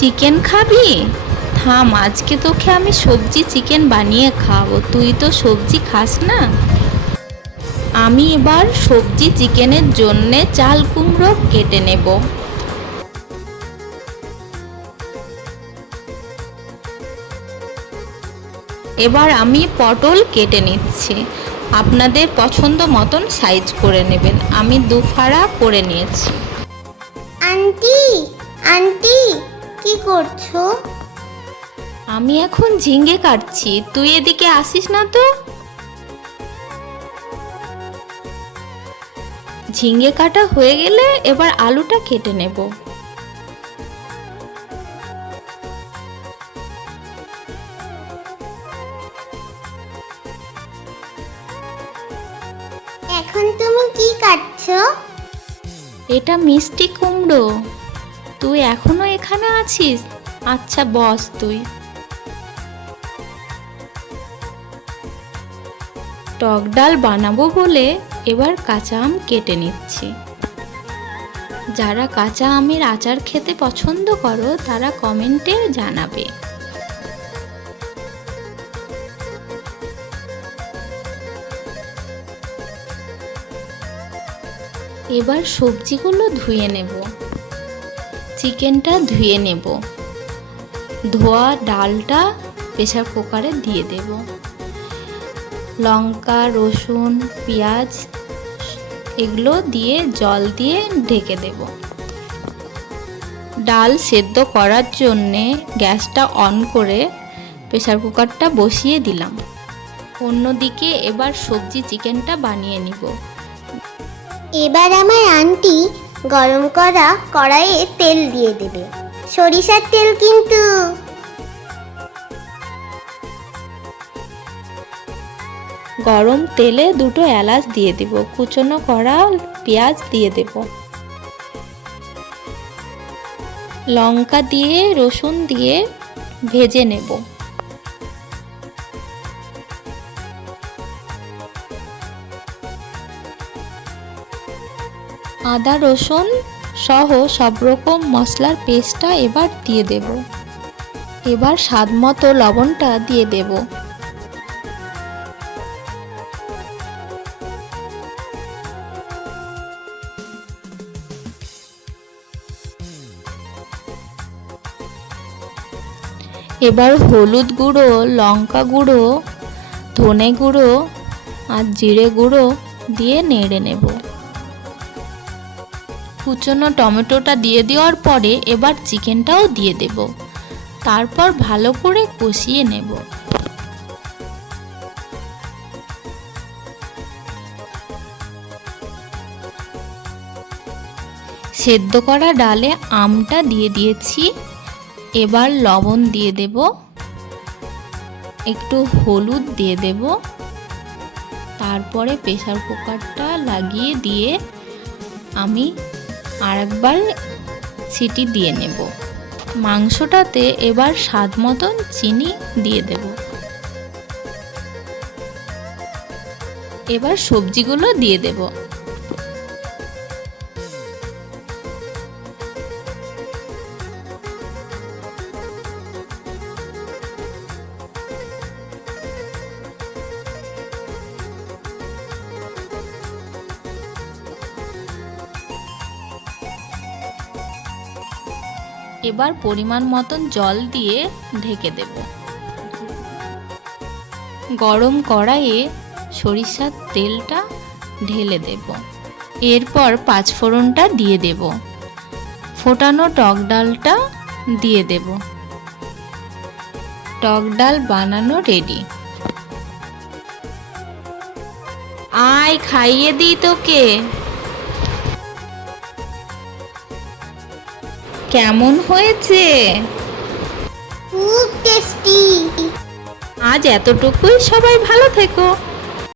Chicken খাবি? থাম, আজকে তোকে আমি সবজি চিকেন বানিয়ে খাওয়াবো। তুই তো সবজি খাস না। আমি এবার সবজি চিকেনের জন্যে চাল কুমড়ো কেটে নেব। এবার আমি পটল কেটে নিচ্ছি। আপনাদের পছন্দ মতন সাইজ করে নেবেন। আমি দুফাড়া করে নিয়েছি। আন্টি, আন্টি, কি করছো? আমি এখন ঝিঙ্গে কাটছি, তুই এদিকে আসিস না তো। ঝিঙ্গে কাটা হয়ে গেলে এবার আলুটা কেটে নেব। এখন তুমি কি কাটছো? এটা মিষ্টি কুমড়ো। তুই এখনো এখানে আছিস? আচ্ছা বস তুই। টক ডাল বানাবো বলে এবার কাঁচা আম কেটে নিচ্ছি। যারা কাঁচা আমের আচার খেতে পছন্দ করো তারা কমেন্টে জানাবে। এবার সবজিগুলো ধুয়ে নেব। চিকেনটা ধুয়ে নেব। ধোয়া ডালটা প্রেসার কুকারে দিয়ে দেব। লঙ্কা, রসুন, পেঁয়াজ এগুলো দিয়ে জল দিয়ে ঢেকে দেব। ডাল সেদ্ধ করার জন্যে গ্যাসটা অন করে প্রেসার কুকারটা বসিয়ে দিলাম। অন্যদিকে এবার সবজি চিকেনটা বানিয়ে নিব। এবার আমার আন্টি গরম করা কড়াইয়ে তেল দিয়ে দেবে। সরিষার তেল কিন্তু। গরম তেলে দুটো এলাচ দিয়ে দেব। কুচনো করা পেঁয়াজ দিয়ে দেব। লঙ্কা দিয়ে রসুন দিয়ে ভেজে নেব। আদা রসুন সহ সব রকম মশলার পেস্টটা এবার দিয়ে দেব। এবার স্বাদ মতো লবণটা দিয়ে দেব। এবার হলুদ গুঁড়ো, লঙ্কা গুঁড়ো, ধনে গুঁড়ো আর জিরে গুঁড়ো দিয়ে নেড়ে নেব। কুচনো টমেটোটা দিয়ে দেওয়ার পরে এবার চিকেনটাও দিয়ে দেব। তারপর ভালো করে কষিয়ে নেব। সেদ্ধ করা ডালে আমটা দিয়ে দিয়েছি। এবার লবণ দিয়ে দেব, একটু হলুদ দিয়ে দেব। তারপরে প্রেসার কুকারটা লাগিয়ে দিয়ে আমি আরেকবার সিটি দিয়ে নেব। মাংসটাতে এবার স্বাদ মতন চিনি দিয়ে দেব। এবার সবজিগুলো দিয়ে দেব। এবার পরিমাণ মতন জল দিয়ে ঢেকে দেব। গরম কড়াইয়ে সরিষার তেলটা ঢেলে দেব। এরপর পাঁচফোড়নটা দিয়ে দেব। ফোটানো টক ডালটা দিয়ে দেব। টক ডাল বানানো রেডি। আয় খাইয়ে দিই তোকে। কেমন হয়েছে? খুব টেস্টি। আজ এতটুকুই, সবাই ভালো থেকো।